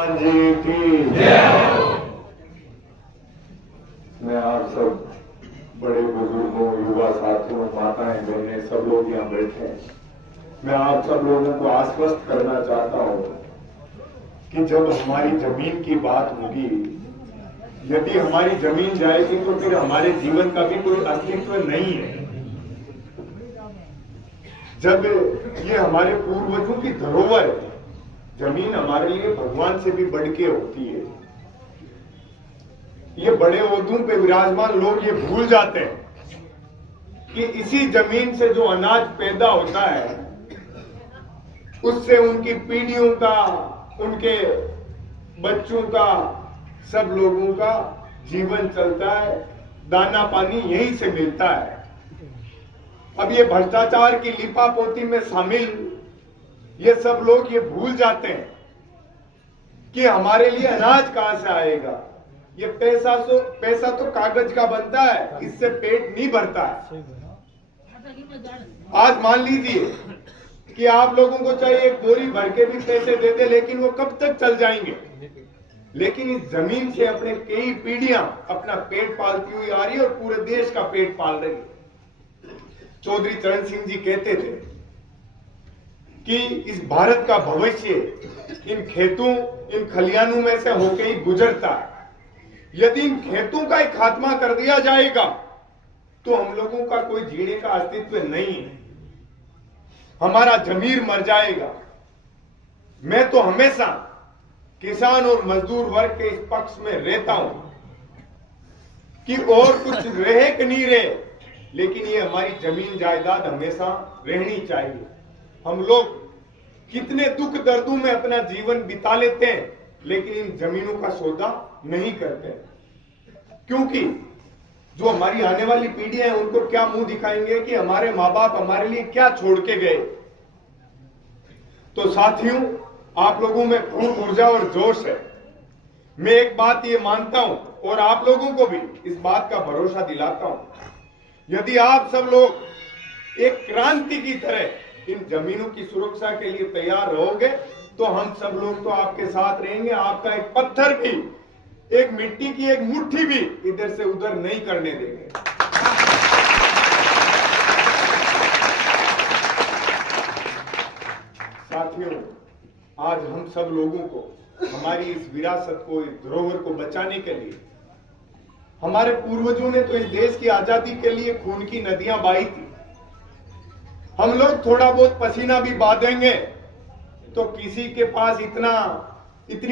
जी की मैं आप सब बड़े बुजुर्गों, युवा साथियों, माताएं, बहनें, सब लोग यहाँ बैठे हैं। मैं आप सब लोगों को आश्वस्त करना चाहता हूँ कि जब हमारी जमीन की बात होगी, यदि हमारी जमीन जाएगी तो फिर हमारे जीवन का भी कोई अस्तित्व नहीं है। जब ये हमारे पूर्वजों की धरोहर है, जमीन हमारे लिए भगवान से भी बढ़ के होती है। ये बड़े ओहदों पे विराजमान लोग ये भूल जाते हैं कि इसी जमीन से जो अनाज पैदा होता है उससे उनकी पीढ़ियों का, उनके बच्चों का, सब लोगों का जीवन चलता है। दाना पानी यहीं से मिलता है। अब ये भ्रष्टाचार की लिपापोती में शामिल ये सब लोग ये भूल जाते हैं कि हमारे लिए अनाज कहां से आएगा। ये पैसा तो कागज का बनता है, इससे पेट नहीं भरता है। आज मान लीजिए कि आप लोगों को चाहिए एक बोरी भर के भी पैसे दे दे, लेकिन वो कब तक चल जाएंगे। लेकिन इस जमीन से अपने कई पीढ़ियां अपना पेट पालती हुई आ रही है और पूरे देश का पेट पाल रही है। चौधरी चरण सिंह जी कहते थे कि इस भारत का भविष्य इन खेतों, इन खलियानों में से होकर ही गुजरता है। यदि इन खेतों का ही खात्मा कर दिया जाएगा तो हम लोगों का कोई जीने का अस्तित्व नहीं है, हमारा जमीर मर जाएगा। मैं तो हमेशा किसान और मजदूर वर्ग के इस पक्ष में रहता हूं कि और कुछ रहे कि नहीं रहे, लेकिन ये हमारी जमीन जायदाद हमेशा रहनी चाहिए। हम लोग कितने दुख दर्दों में अपना जीवन बिता लेते हैं, लेकिन इन जमीनों का सौदा नहीं करते, क्योंकि जो हमारी आने वाली पीढ़ियां हैं उनको क्या मुंह दिखाएंगे कि हमारे माँ बाप हमारे लिए क्या छोड़ के गए। तो साथियों, आप लोगों में खूब ऊर्जा और जोश है। मैं एक बात ये मानता हूं और आप लोगों को भी इस बात का भरोसा दिलाता हूं, यदि आप सब लोग एक क्रांति की तरह इन जमीनों की सुरक्षा के लिए तैयार रहोगे तो हम सब लोग तो आपके साथ रहेंगे। आपका एक पत्थर भी, एक मिट्टी की एक मुट्ठी भी इधर से उधर नहीं करने देंगे। साथियों, आज हम सब लोगों को हमारी इस विरासत को, इस धरोहर को बचाने के लिए, हमारे पूर्वजों ने तो इस देश की आजादी के लिए खून की नदियां बहाई थी। हम लोग थोड़ा बहुत पसीना भी बहाएंगे तो किसी के पास इतनी